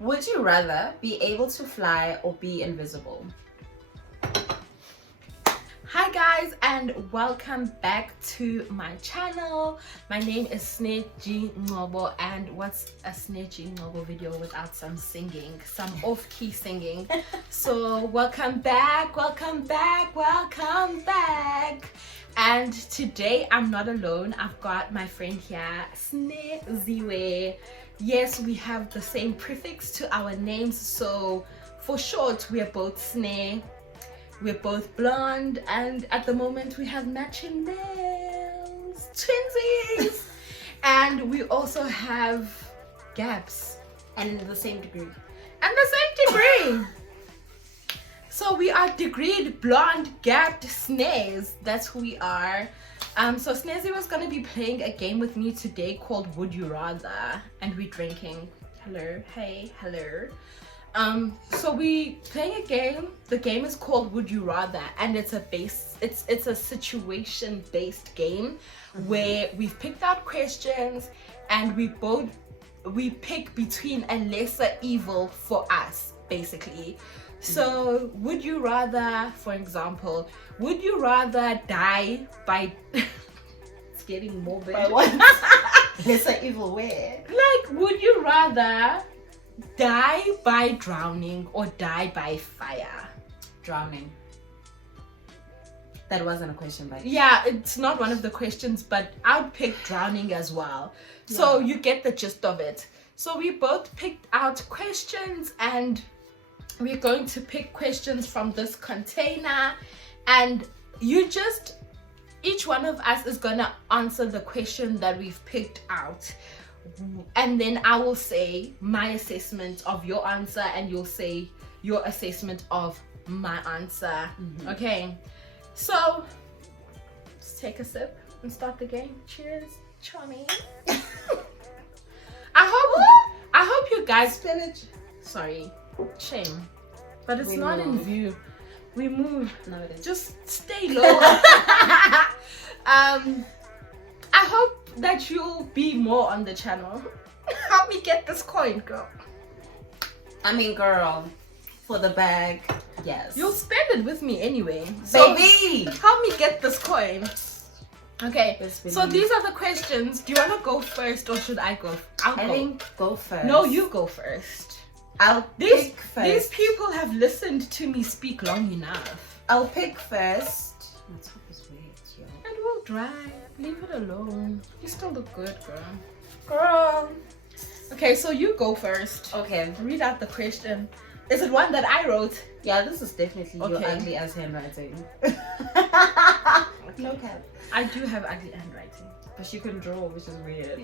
Would you rather be able to fly or be invisible? Hi guys, and welcome back to my channel. My name is Sneji Ngobo, and what's a Sneji Ngobo video without some singing, some off-key singing? So welcome back. And today I'm not alone. I've got my friend here, Sneziwe. Yes, we have the same prefix to our names, so for short we are both Sne. We're both blonde, and at the moment we have matching nails, twinsies. And we also have gaps, And in the same degree. So we are degreed blonde gapped snays. That's who we are. So Snazzy was gonna be playing a game with me today called Would You Rather, and we're drinking. Hello, hey, hello. So we playing a game. The game is called Would You Rather, and it's a situation based game where we've picked out questions and we pick between a lesser evil for us, basically. So would you rather, for example, would you rather die by it's getting morbid. By what? Lesser evil where? Like, would you rather die by drowning or die by fire? Drowning. That wasn't a question, but Yeah, it's not one of the questions, but I'd pick drowning as well. So you get the gist of it. So we both picked out questions, and we're going to pick questions from this container, and each one of us is gonna answer the question that we've picked out. And then I will say my assessment of your answer, and you'll say your assessment of my answer. Okay, so let's take a sip and start the game. Cheers, Chommy. I hope you guys spinach. sorry, shame, but it's We not in move. view. We move. No, it is. Just stay low. I hope that you'll be more on the channel. Help me get this coin, girl. I mean, girl, for the bag, yes. You'll spend it with me anyway. So Baby! help me get this coin. Okay, Yes, so baby. these are the questions. Do you want to go first or should I go? I'll I go. think go first. No, you go first. I'll These pick first. These people have listened to me speak long enough. I'll pick first. My top is wet, yo. And we'll dry. Leave it alone. You still look good, girl. Girl. Okay, so you go first. Okay. Read out the question. Is it one that I wrote? Yeah, this is definitely your Okay. ugly ass handwriting. No cap. I do have ugly handwriting. But you can draw, which is weird.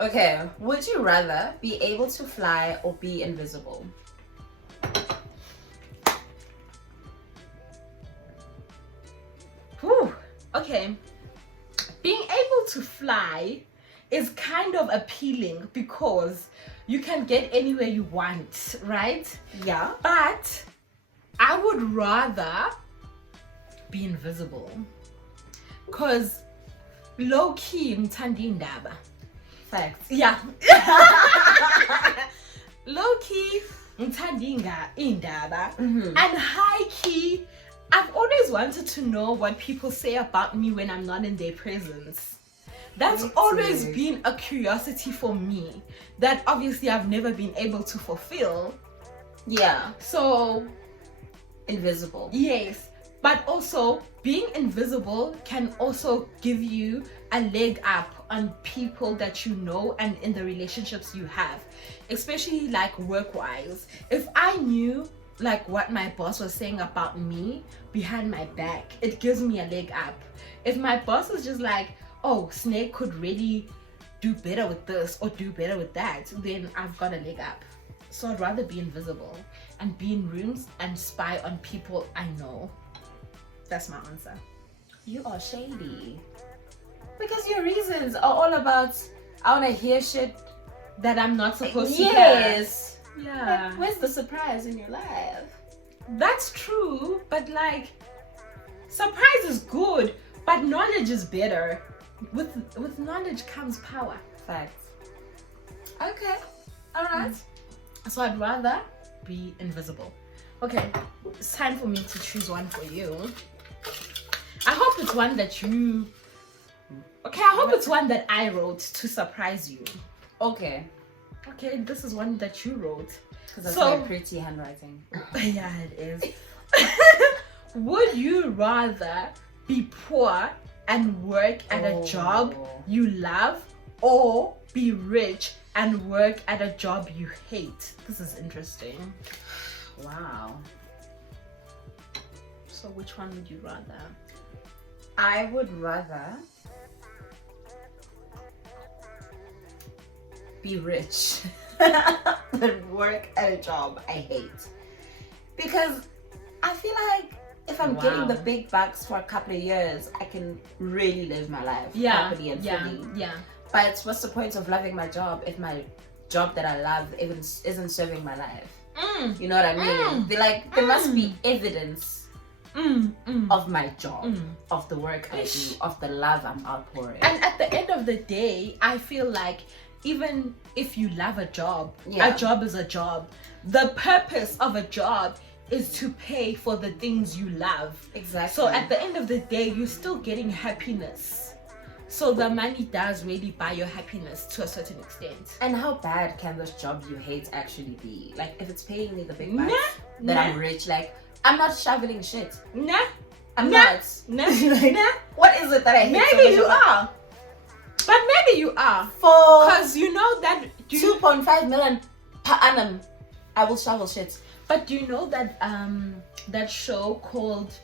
Okay, would you rather be able to fly or be invisible? Whew. Okay. Being able to fly is kind of appealing because you can get anywhere you want, right? Yeah. But I would rather be invisible. Because low-key ngithanda indaba. Facts. Yeah. Low-key ngithanda indaba. And high-key, I've always wanted to know what people say about me when I'm not in their presence. That's Me always too. been a curiosity for me that obviously I've never been able to fulfill. Yeah. So, Invisible. yes. But also, being invisible can also give you a leg up on people that you know and in the relationships you have, especially like work-wise. If I knew like what my boss was saying about me behind my back, it gives me a leg up. If my boss is just like, oh, Snake could really do better with this or do better with that, then I've got a leg up. So I'd rather be invisible and be in rooms and spy on people I know. That's my answer. You are shady. Because your reasons are all about, I want to hear shit. That I'm not supposed to hear. Yes. Yeah. Like, where's the surprise in your life? That's true, but like, surprise is good, but knowledge is better. With knowledge comes power. Facts. Okay. All right. So I'd rather be invisible. Okay, it's time for me to choose one for you. I hope it's one that you... Okay, I hope it's one that I wrote to surprise you. Okay. Okay, this is one that you wrote. Because that's my pretty handwriting. Yeah, it is. Would you rather be poor and work at a job you love, or be rich and work at a job you hate? This is interesting. Wow. So which one would you rather? I would rather be rich than work at a job I hate. Because I feel like if I'm getting the big bucks for a couple of years, I can really live my life happily and fully. Yeah. But what's the point of loving my job if my job that I love even isn't serving my life? You know what I mean? There must be evidence of my job, of the work I do, of the love I'm outpouring. And at the end of the day, I feel like even if you love a job is a job. The purpose of a job is to pay for the things you love. Exactly. So at the end of the day, you're still getting happiness. So the money does really buy your happiness to a certain extent. And how bad can this job you hate actually be? Like, if it's paying me the big bucks, then I'm rich. Like, I'm not shoveling shit. I'm not. What is it that I hate? Maybe you are. But maybe you are. Because you know that 2.5 million per annum, I will shovel shit. But do you know that that show called...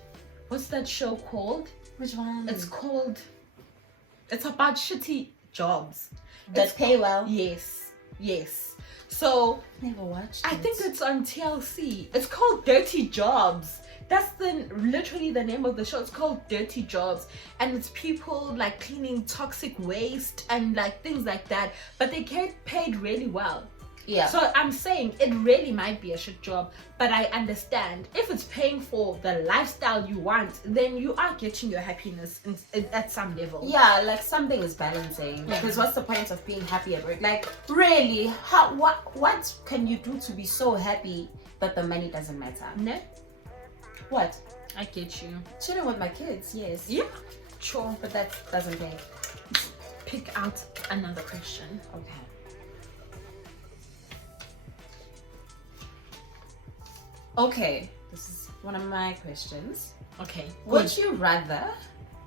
What's that show called? Which one? It's about shitty jobs that pay well. Yes. So never watched. I think it's on TLC. It's called Dirty Jobs. That's literally the name of the show. It's called Dirty Jobs, and it's people like cleaning toxic waste and like things like that. But they get paid really well. Yeah. So I'm saying it really might be a shit job, but I understand if it's paying for the lifestyle you want, then you are getting your happiness at some level. Yeah, like something is balancing. Because what's the point of being happy at work? Like, really, what can you do to be so happy that the money doesn't matter? No. What? I get you. Chilling with my kids, yes. Yeah. Sure. But that doesn't pay. Pick out another question. Okay. Okay, this is one of my questions. Okay. Would you rather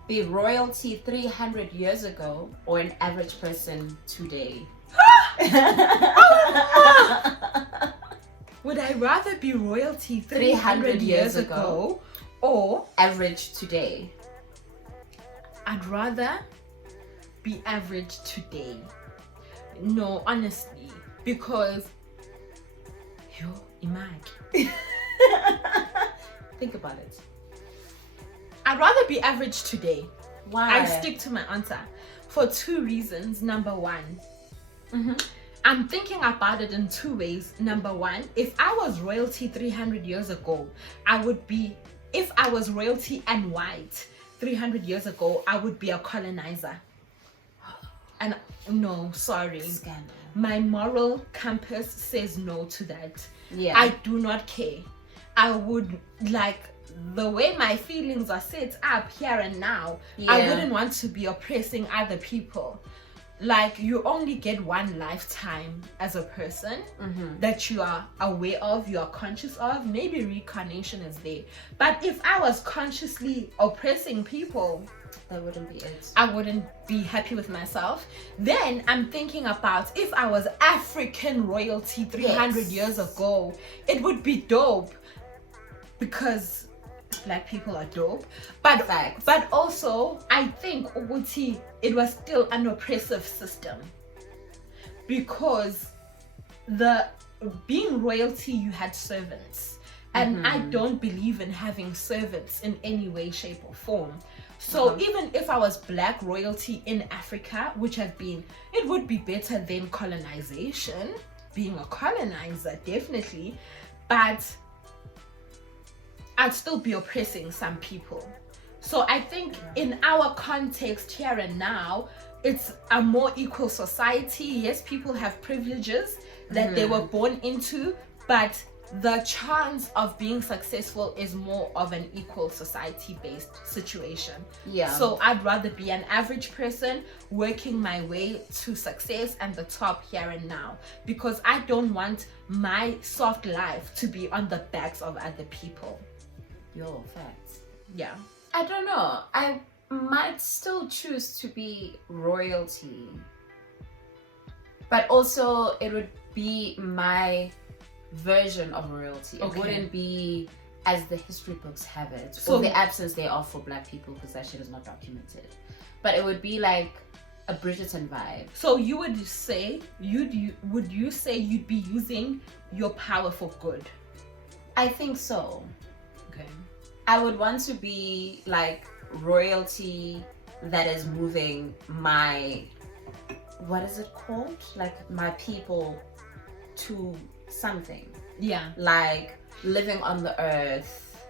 be royalty 300 years ago or an average person today? Would I rather be royalty 300 years ago or average today? I'd rather be average today. No, honestly, because imagine. Think about it. I'd rather be average today. Why? I stick to my answer for two reasons. Number one, I'm thinking about it in two ways. Number one, if I was royalty 300 years ago, if I was royalty and white 300 years ago, I would be a colonizer. And no, sorry. Scandal. My moral compass says no to that. Yeah. I do not care. I would the way my feelings are set up here and now, I wouldn't want to be oppressing other people. Like, you only get one lifetime as a person that you are aware of, you are conscious of. Maybe reincarnation is there. But if I was consciously oppressing people, that wouldn't be it. I wouldn't be happy with myself. Then I'm thinking about if I was African royalty 300 years ago, it would be dope because Black people are dope. But also I think Uguti, it was still an oppressive system, because being royalty, you had servants, and I don't believe in having servants in any way, shape or form. So even if I was Black royalty in Africa, it would be better than colonization, being a colonizer, definitely, but I'd still be oppressing some people. So I think in our context here and now, it's a more equal society. Yes, people have privileges. that they were born into, but the chance of being successful is more of an equal society-based situation. Yeah. So I'd rather be an average person working my way to success and the top here and now, because I don't want my soft life to be on the backs of other people. Yo, facts. Yeah. I don't know. I might still choose to be royalty, but also it would be my version of royalty. It wouldn't be as the history books have it, or the absence thereof for black people, because that shit is not documented. But it would be like a Bridgerton vibe. So you would say you'd be using your power for good? I think so. Okay. I would want to be like royalty that is moving my, what is it called? Like my people to something. Yeah. Like living on the earth,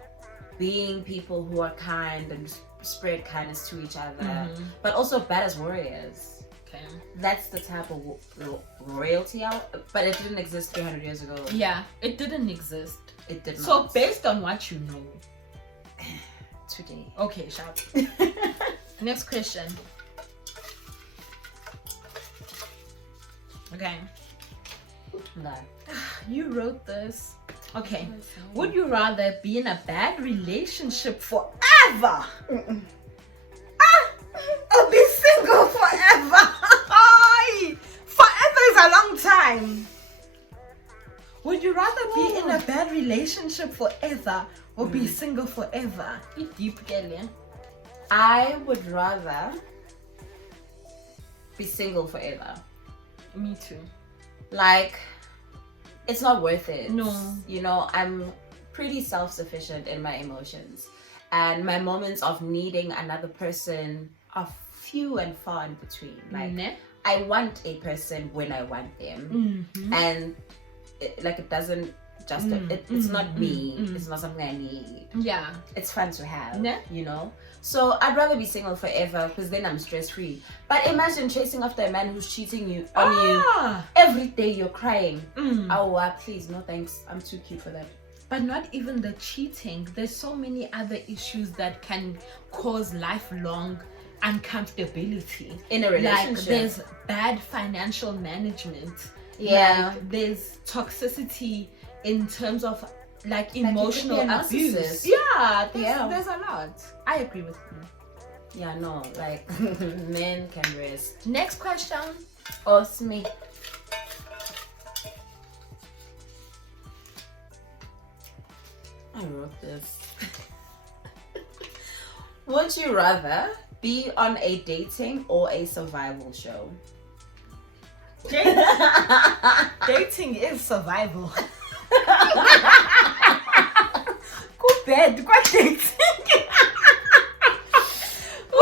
being people who are kind and spread kindness to each other, but also badass warriors. Okay. That's the type of royalty but it didn't exist 300 years ago. Yeah, it didn't exist. It did not. So based on what you know today. Okay, sharp. Next question. Okay. No. You wrote this. Okay. Would you rather be in a bad relationship forever? Or be single forever? Forever is a long time. Would you rather be in a bad relationship forever or be single forever? It's deep, girl. I would rather be single forever. Me too. Like, it's not worth it. No. You know, I'm pretty self-sufficient in my emotions, and my moments of needing another person are few and far in between. Like, I want a person when I want them, and it doesn't just it's not me. It's not something I need. Yeah, it's fun to have. You know. So I'd rather be single forever, because then I'm stress-free. But imagine chasing after a man who's cheating on you every day. You're crying. Oh, please, no thanks. I'm too cute for that. But not even the cheating. There's so many other issues that can cause lifelong uncomfortability in a relationship. Like there's bad financial management. Yeah. Like there's toxicity in terms of like emotional abuse. Yeah, there's a lot. I agree with you. Yeah, no, like men can rest. Next question. Ask me. I wrote this. Would you rather be on a dating or a survival show? Dating is survival. Go bed, go dating. Woo!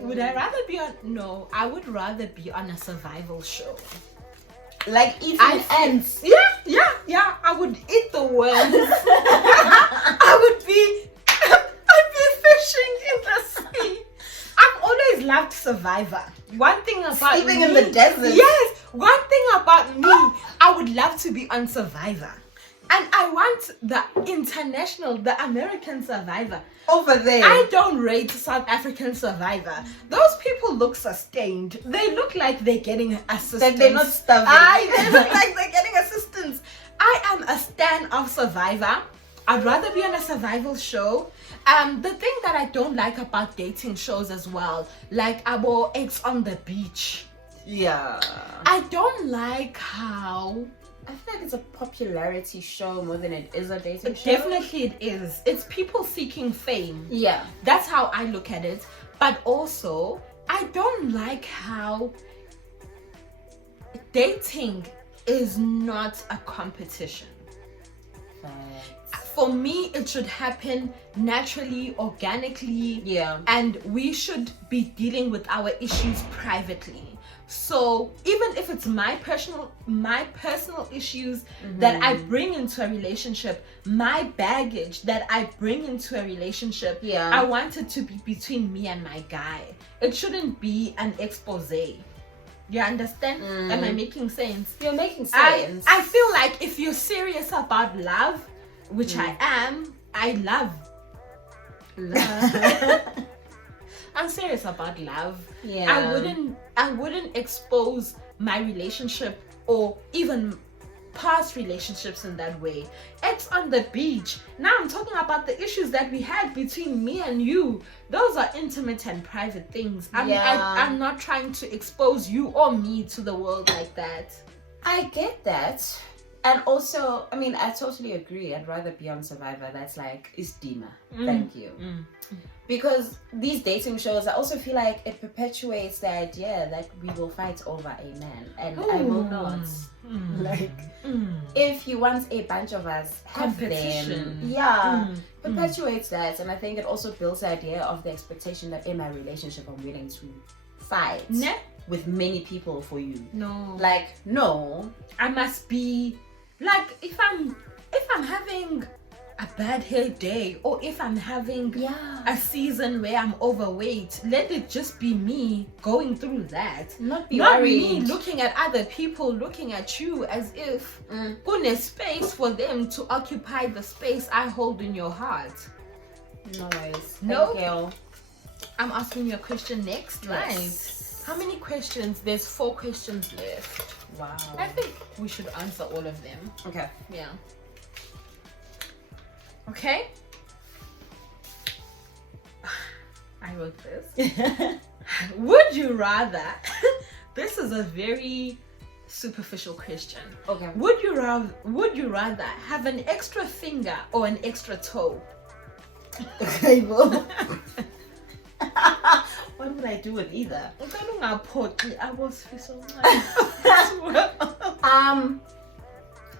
Would I rather be on? No, I would rather be on a survival show. Like eating ants. Yeah. I would eat the worms. I'd be fishing in the sea. I've always loved Survivor. One thing about sleeping in the desert. Yes. One thing about me, I would love to be on Survivor. And I want the American Survivor. Over there. I don't rate South African Survivor. Those people look sustained. They look like they're getting assistance. Like they're not starving. They look like they're getting assistance. I am a stan of Survivor. I'd rather be on a survival show. The thing that I don't like about dating shows as well, like Abo X on the Beach. Yeah. I don't like how... I feel like it's a popularity show more than it is a dating show. Definitely it is. It's people seeking fame. Yeah. That's how I look at it. But also, I don't like how dating is not a competition. For me, it should happen naturally, organically. Yeah. And we should be dealing with our issues privately. So even if it's my personal issues that I bring into a relationship, my baggage that I bring into a relationship, I want it to be between me and my guy. It shouldn't be an expose. You understand? Am I making sense? You're making sense. I feel like if you're serious about love, which I am, I love. I'm serious about love. Yeah. I wouldn't expose my relationship or even past relationships in that way. It's on the beach. Now I'm talking about the issues that we had between me and you. Those are intimate and private things. I'm not trying to expose you or me to the world like that. I get that. And also, I mean, I totally agree. I'd rather be on Survivor. That's like, Istima. Thank you. Because these dating shows, I also feel like it perpetuates the idea that we will fight over a man. And I will not. If you want a bunch of us have competition, them, perpetuates that. And I think it also builds the idea of the expectation that in my relationship I'm willing to fight with many people for you. No, I must be like, if I'm having a bad hair day, or if I'm having a season where I'm overweight, let it just be me going through that. Not worried. Me looking at other people, looking at you as if there's space for them to occupy the space I hold in your heart. Nice. No. Thank you. I'm asking you a question next, right? Yes. How many questions? There's 4 questions left. Wow. I think we should answer all of them. Okay. Yeah. Okay. I wrote this. Would you rather? This is a very superficial question. Okay. Would you rather have an extra finger or an extra toe? Okay, well. What would I do with either? I was so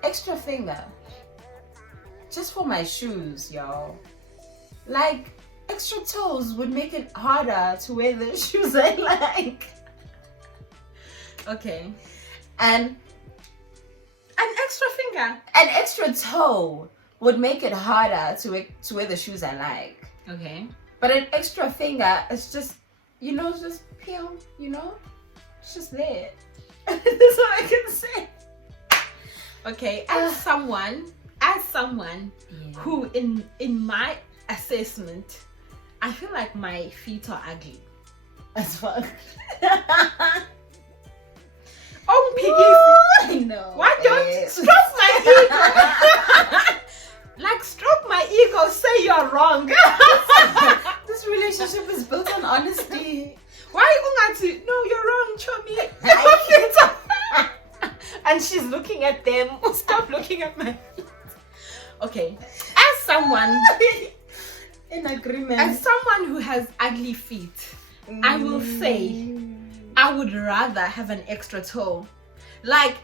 extra finger. Just for my shoes, y'all. Like, extra toes would make it harder to wear the shoes I like. Okay. And an extra finger. An extra toe would make it harder to wear the shoes I like. Okay. But an extra finger is just, just pure, it's just there. That's what I can say. Okay, as someone who in my assessment, I feel like my feet are ugly as fuck. Oh, Piggy! I know. Why don't you stroke my ego? Like, stroke my ego, say you're wrong. This relationship is built on honesty. Why ungati? No, you're wrong, Chomi. And she's looking at them. Stop looking at my feet. Okay. As someone in agreement. As someone who has ugly feet, I will say I would rather have an extra toe. Like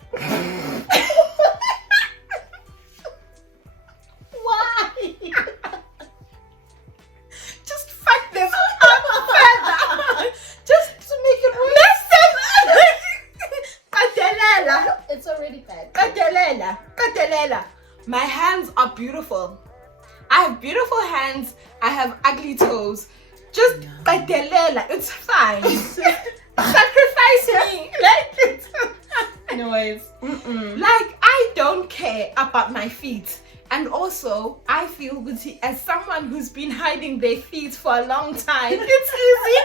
why? Just fuck them up further. Just to make it worse. It's already bad. Katelela. My hands are beautiful. I have beautiful hands. I have ugly toes. Just katelela. It's fine. Sacrifice me. Like it. Noise. Like, I don't care about my feet. And also, I feel guilty as someone who's been hiding their feet for a long time. It's easy.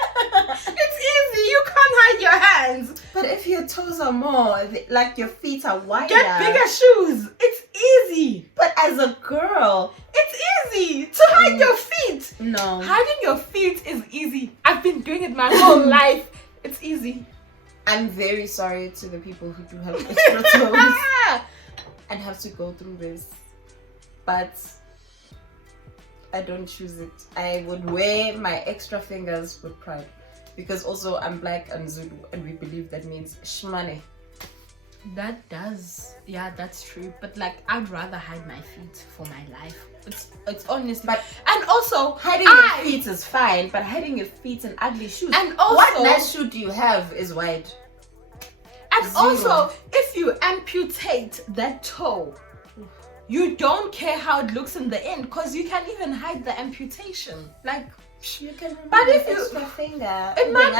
It's easy. You can't hide your hands. But if your toes are more, like your feet are wider. Get bigger shoes. It's easy. But as a girl, it's easy to hide your feet. No. Hiding your feet is easy. I've been doing it my whole life. It's easy. I'm very sorry to the people who do have extra toes and have to go through this. But I don't choose it. I would wear my extra fingers with pride. Because also I'm black and Zulu and we believe that means shmane. That does, yeah, that's true. But like, I'd rather hide my feet for my life. It's honestly. But and also hiding your feet is fine, but hiding your feet in ugly shoes. And also, what nice shoe do you have is wide. And also, if you amputate that toe, you don't care how it looks in the end because you can even hide the amputation. Like, you can. But if you extra finger, it might.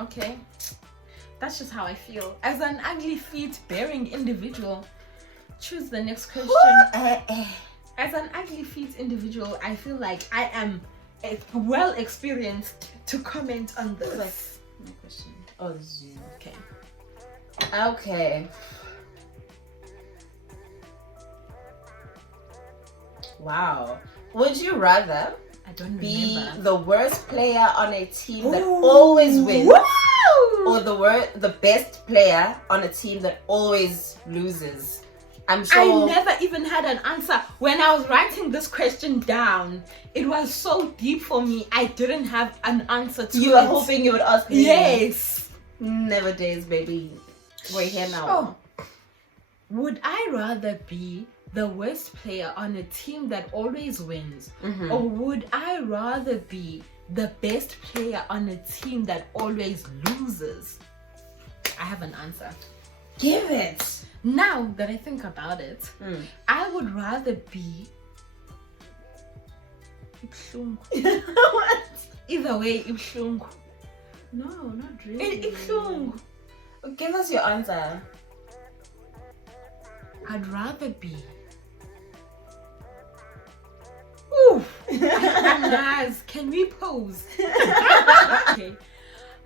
Okay. That's just how I feel. As an ugly feet-bearing individual, choose the next question. As an ugly feet individual, I feel like I am well experienced to comment on this. My question. Oh, this is you. Okay. Okay. Wow. Would you rather I don't be remember. the worst player on a team that always wins, Woo! or the best player on a team that always loses? I'm sure I never even had an answer. When I was writing this question down, it was so deep for me. I didn't have an answer to you it. were hoping you would ask me. Yes. Never days, baby. We're here now. Oh. Would I rather be the worst player on a team that always wins, or would I rather be the best player on a team that always loses? I have an answer. Give it. Now that I think about it, I would rather be What? either way. No, not really. Give us your answer. I'd rather be. Guys, can we pose?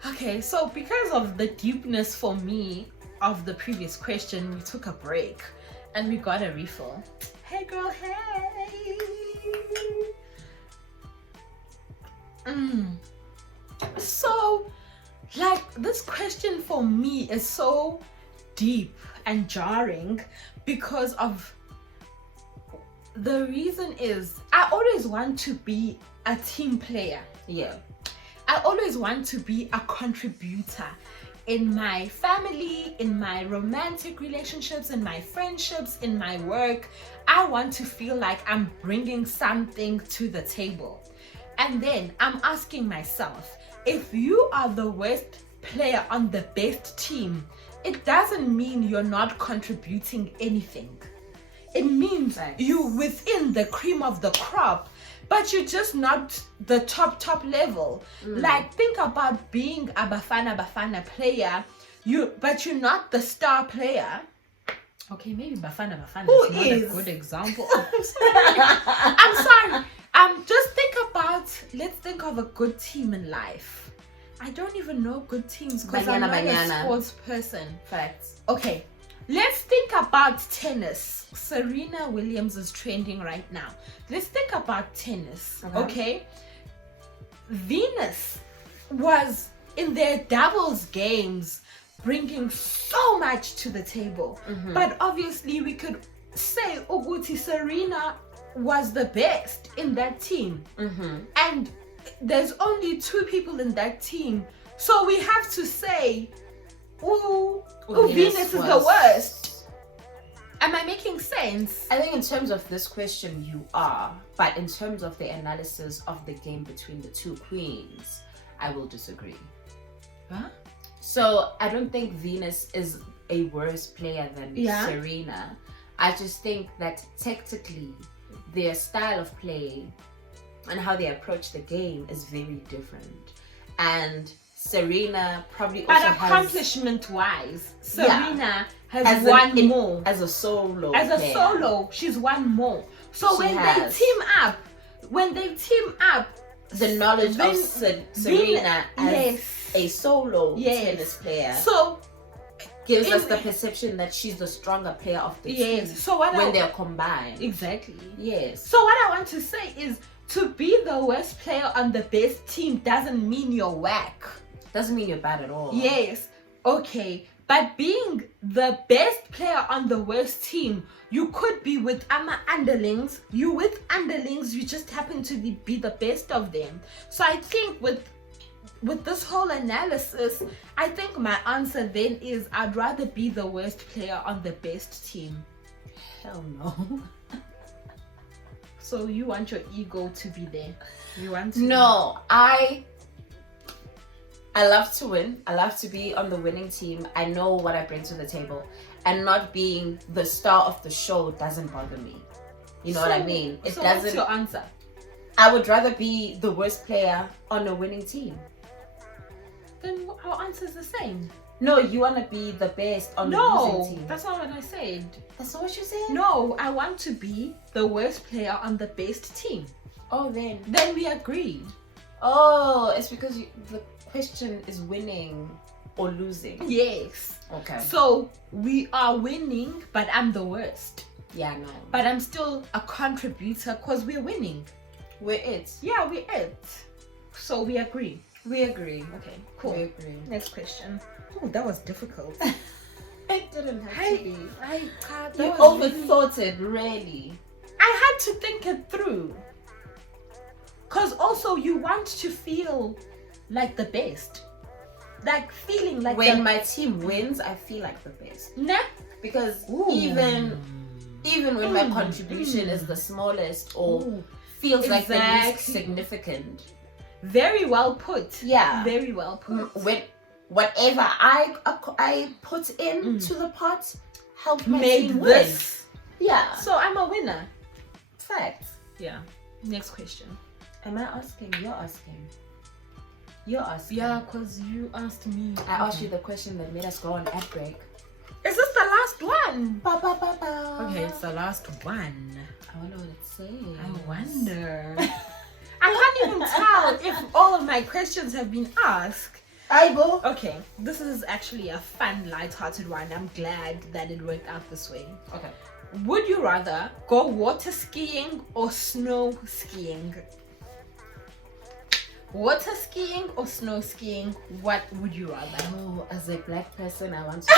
Okay, so because of the deepness for me of the previous question, we took a break and we got a refill. Hey girl, hey. So, like, this question for me is so deep and jarring because of the reason is I always want to be a team player. Yeah. I always want to be a contributor in my family, in my romantic relationships, in my friendships, in my work. I want to feel like I'm bringing something to the table. And then I'm asking myself, if you are the worst player on the best team, it doesn't mean you're not contributing anything. It means you're within the cream of the crop, but you're just not the top level. Like, think about being a Bafana player, but you're not the star player. Okay, maybe Bafana is not a good example. I'm sorry. Let's think of a good team in life. I don't even know good teams because I'm not a sports person. Facts. Okay, let's think about tennis. Serena Williams is trending right now. Let's think about tennis, okay? Venus was in their doubles games bringing so much to the table. But obviously we could say Uguti Serena was the best in that team. And there's only 2 people in that team. So we have to say, Venus is the worst. Am I making sense? I think in terms of this question, you are. But in terms of the analysis of the game between the 2 queens, I will disagree. Huh? So I don't think Venus is a worse player than Serena. I just think that tactically, their style of play and how they approach the game is very different. And Serena probably also has... But accomplishment-wise, Serena has won more. As a solo solo, she's won more. So when they team up, the knowledge of Serena as a solo tennis player gives us the perception that she's the stronger player of the team. So when they're combined. Exactly. Yes. So what I want to say is, to be the worst player on the best team doesn't mean you're whack. Doesn't mean you're bad at all. Yes. Okay. But being the best player on the worst team, you could be with underlings. You just happen to be the best of them. So I think with this whole analysis, I think my answer then is I'd rather be the worst player on the best team. Hell no. So you want your ego to be there? You want to? No, I love to win. I love to be on the winning team. I know what I bring to the table, and not being the star of the show doesn't bother me. You know what I mean? It doesn't. What's your answer? I would rather be the worst player on a winning team. Then our answer is the same. No, you want to be the best on the losing team. That's not what I said. That's not what you said? No, I want to be the worst player on the best team. Oh, then. Then we agreed. Oh, it's because the question is winning or losing. Yes. Okay. So we are winning, but I'm the worst. Yeah, no. But I'm still a contributor because we're winning. We're it. Yeah, we're it. So we agree. We agree. Okay, cool. We agree. Next question. Oh, that was difficult. It didn't have to be. You You overthought it, really. I had to think it through. Because also you want to feel like the best. Like feeling like when my team wins, I feel like the best. Nah. Because Ooh. even when my contribution is the smallest or feels like the least significant. Very well put. Yeah. Very well put. When whatever I put into the pot helped my team win. This. Yeah. So I'm a winner. Fact. Yeah. Next question. Am I asking? You're asking. You're asking. Yeah, because you asked me. I asked you the question that made us go on ad break. Is this the last one? Ba, ba, ba, ba. Okay, it's the last one. I wonder what it says. I wonder. I can't even tell if all of my questions have been asked. I go. Okay, this is actually a fun, light-hearted one. I'm glad that it worked out this way. Okay. Would you rather go water skiing or snow skiing? Water skiing or snow skiing? What would you rather? Oh, as a black person, I want to go.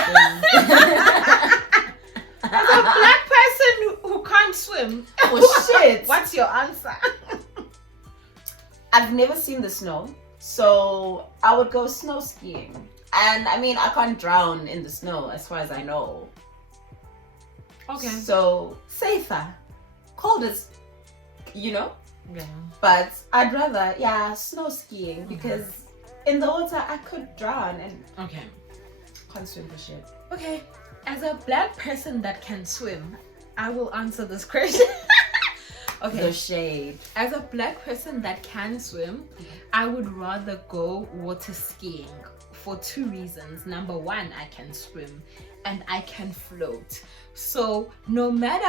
As a black person who can't swim. Oh shit! What's your answer? I've never seen the snow, so I would go snow skiing. And I mean, I can't drown in the snow as far as I know. Okay. So safer. Cold is, Yeah. but I'd rather, snow skiing because in the water I could drown and Okay. can't swim for shit. Okay. As a black person that can swim, I will answer this question. Okay. The shade. As a black person that can swim, I would rather go water skiing for two reasons. Number one, I can swim and I can float. So no matter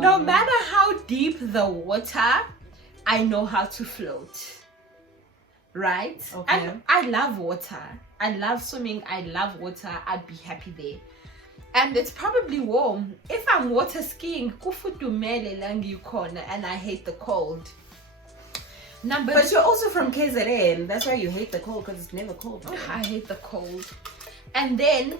no matter how deep the water, I know how to float. Right? Okay. And I love water. I love swimming. I love water. I'd be happy there. And it's probably warm. If I'm water skiing, kufudumele langi corner, and I hate the cold. But you're also from KZN. That's why you hate the cold, because it's never cold. I hate the cold. And then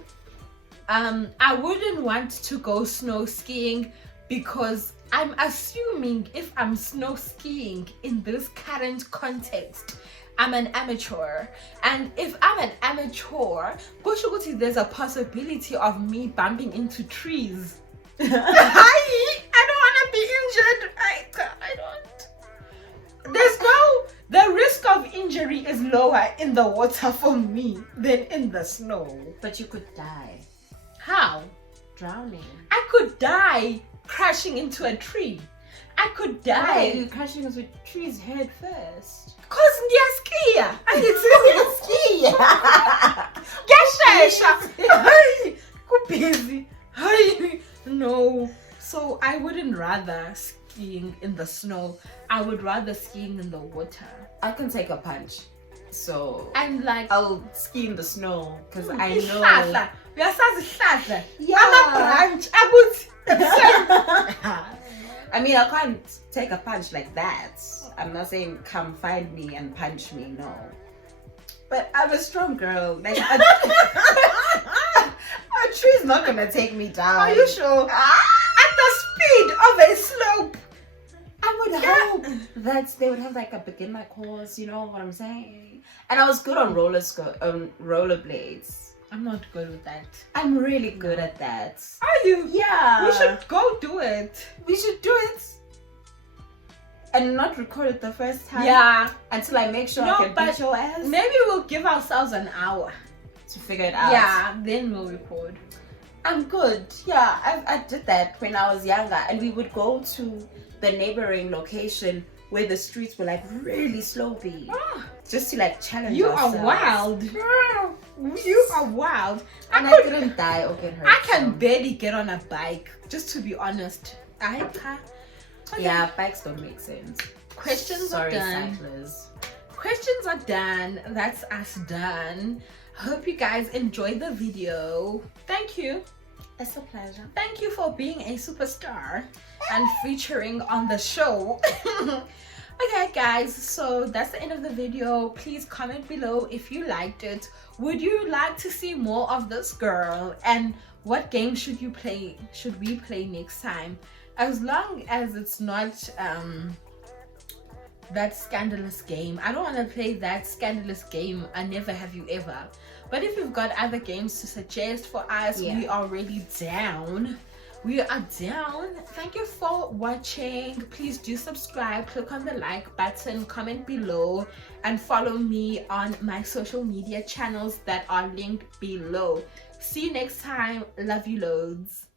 I wouldn't want to go snow skiing because I'm assuming if I'm snow skiing in this current context, I'm an amateur. And if I'm an amateur, there's a possibility of me bumping into trees. I don't want to be injured. I don't. The risk of injury is lower in the water for me than in the snow. But you could die. How? Drowning. I could die crashing into a tree. I could die. Why are you crashing into trees head first? Cause ngiyaskia. Ski. Ngiyashesha. Hey, busy. Hey, no. So I wouldn't rather skiing in the snow. I would rather skiing in the water. I can take a punch. So And like I'll ski in the snow because I know. Ihlahla. Uyasazi ihlahla. Yeah. Ama-branch abuthi. I mean, I can't take a punch like that. I'm not saying come find me and punch me, no. But I'm a strong girl. Like a tree's not gonna take me down. Are you sure? At the speed of a slope. I would hope that they would have like a beginner course, you know what I'm saying? And I was good on rollerblades. I'm not good with that. I'm really good at that. Are you? Yeah. We should go do it. We should do it. And not record it the first time. Yeah. Until I make sure No, I can but beat your ass. Maybe we'll give ourselves an hour To figure it out. Yeah, then we'll record. I'm good. Yeah, I did that when I was younger. And we would go to the neighboring location where the streets were like really slopey, just to like challenge You ourselves. are wild. You are wild. And I didn't die or get hurt. I can barely get on a bike, just to be honest. I can't. Okay. Yeah, bikes don't make sense. Questions Sorry, are done. cyclists. Questions are done. That's us done. Hope you guys enjoyed the video. Thank you. It's a pleasure. Thank you for being a superstar and featuring on the show. Okay guys, so that's the end of the video. Please comment below if you liked it. Would you like to see more of this girl, and what game should we play next time? As long as it's not that scandalous game. I don't want to play that scandalous game, I Never Have You Ever. But if you've got other games to suggest for us, we are really down. We are down. Thank you for watching. Please do subscribe, click on the like button, comment below, and follow me on my social media channels that are linked below. See you next time. Love you loads.